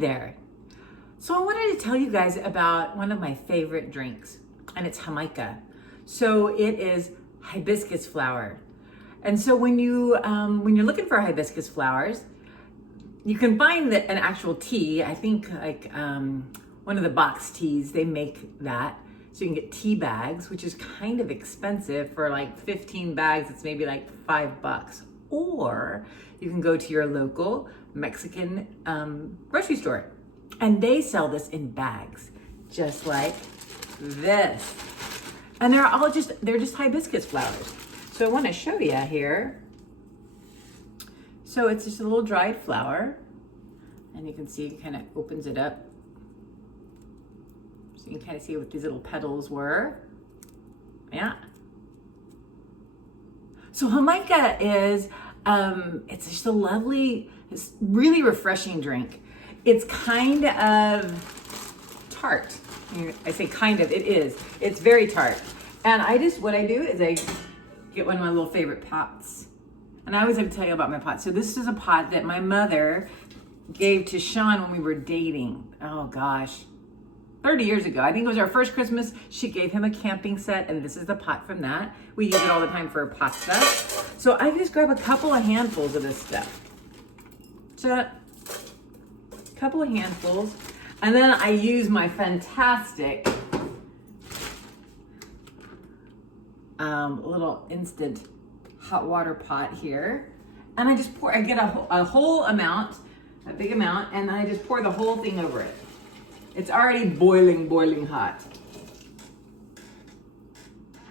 there. So I wanted to tell you guys about one of my favorite drinks, and it's Jamaica. So it is hibiscus flower. And so when you're looking for hibiscus flowers, you can find an actual tea. I think like one of the box teas, they make that. So you can get tea bags, which is kind of expensive. For like 15 bags, it's maybe like $5. Or you can go to your local Mexican grocery store, and they sell this in bags, just like this. And they're just hibiscus flowers. So I want to show you here. So it's just a little dried flower, and you can see it kind of opens it up. So you can kind of see what these little petals were. Yeah. So Jamaica is, it's just a lovely, it's really refreshing drink. It's kind of tart. I say kind of, it is. It's very tart. And what I do is I get one of my little favorite pots. And I always have to tell you about my pot. So this is a pot that my mother gave to Sean when we were dating. Oh gosh, 30 years ago. I think it was our first Christmas. She gave him a camping set, and this is the pot from that. We use it all the time for pasta. So I just grab a couple of handfuls of this stuff. So a couple of handfuls. And then I use my fantastic little instant hot water pot here. And I get a whole amount, a big amount, and I just pour the whole thing over it. It's already boiling hot.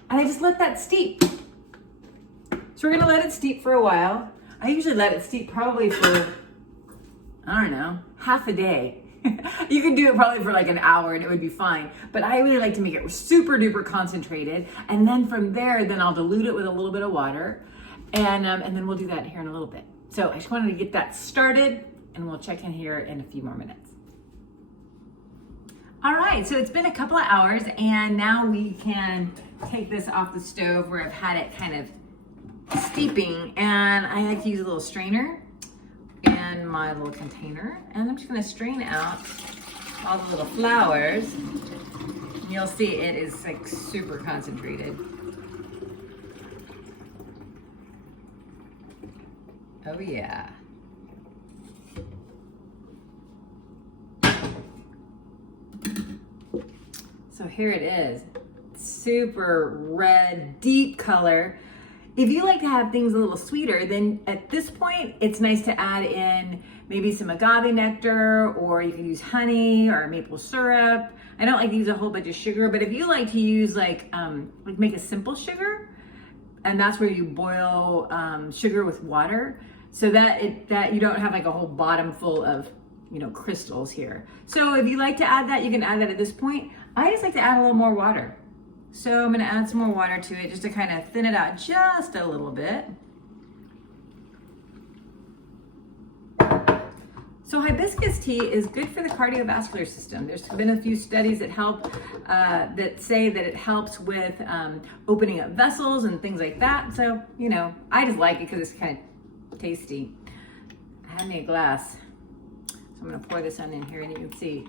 And I just let that steep. So we're gonna let it steep for a while. I usually let it steep probably for, I don't know, half a day. You can do it probably for like an hour and it would be fine. But I really like to make it super duper concentrated. And then from there, then I'll dilute it with a little bit of water. And then we'll do that here in a little bit. So I just wanted to get that started, and we'll check in here in a few more minutes. All right, so it's been a couple of hours, and now we can take this off the stove where I've had it kind of steeping. And I like to use a little strainer in my little container, and I'm just gonna strain out all the little flowers. And you'll see it is like super concentrated. Oh yeah. So here it is, super red, deep color. If you like to have things a little sweeter, then at this point, it's nice to add in maybe some agave nectar, or you can use honey or maple syrup. I don't like to use a whole bunch of sugar, but if you like to use like make a simple sugar, and that's where you boil sugar with water, so that you don't have like a whole bottom full of, crystals here. So if you like to add that, you can add that at this point. I just like to add a little more water. So I'm gonna add some more water to it just to kind of thin it out just a little bit. So hibiscus tea is good for the cardiovascular system. There's been a few studies that that say that it helps with opening up vessels and things like that. So, I just like it because it's kind of tasty. I had me a glass. So I'm gonna pour this on in here, and you can see,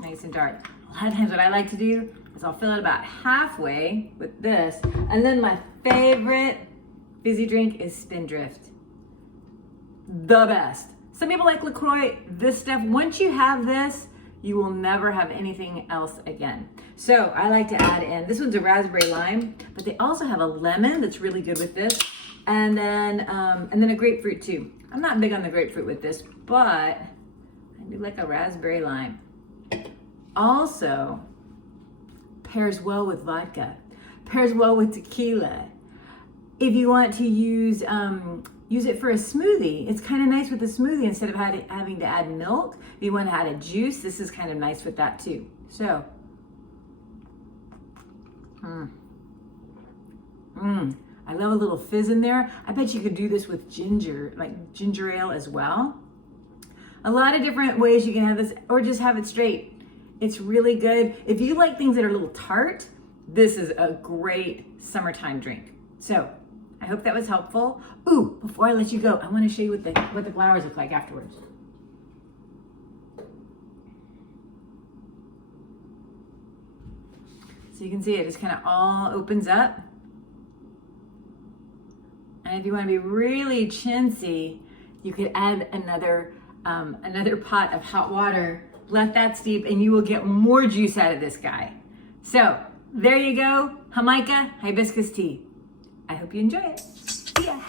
nice and dark. A lot of times what I like to do is I'll fill it about halfway with this. And then my favorite fizzy drink is Spindrift. The best. Some people like LaCroix. This stuff, once you have this, you will never have anything else again. So I like to add in, this one's a raspberry lime, but they also have a lemon that's really good with this. And then a grapefruit too. I'm not big on the grapefruit with this, but I do like a raspberry lime. Also pairs well with vodka, pairs well with tequila. If you want to use it for a smoothie, it's kind of nice with a smoothie instead of having to add milk. If you want to add a juice, this is kind of nice with that too. So, I love a little fizz in there. I bet you could do this with ginger, like ginger ale as well. A lot of different ways you can have this, or just have it straight. It's really good. If you like things that are a little tart, this is a great summertime drink. So I hope that was helpful. Ooh, before I let you go, I want to show you what the flowers look like afterwards. So you can see it just kind of all opens up. And if you want to be really chintzy, you could add another pot of hot water, let that steep, and you will get more juice out of this guy. So there you go, Jamaica hibiscus tea. I hope you enjoy it. See ya.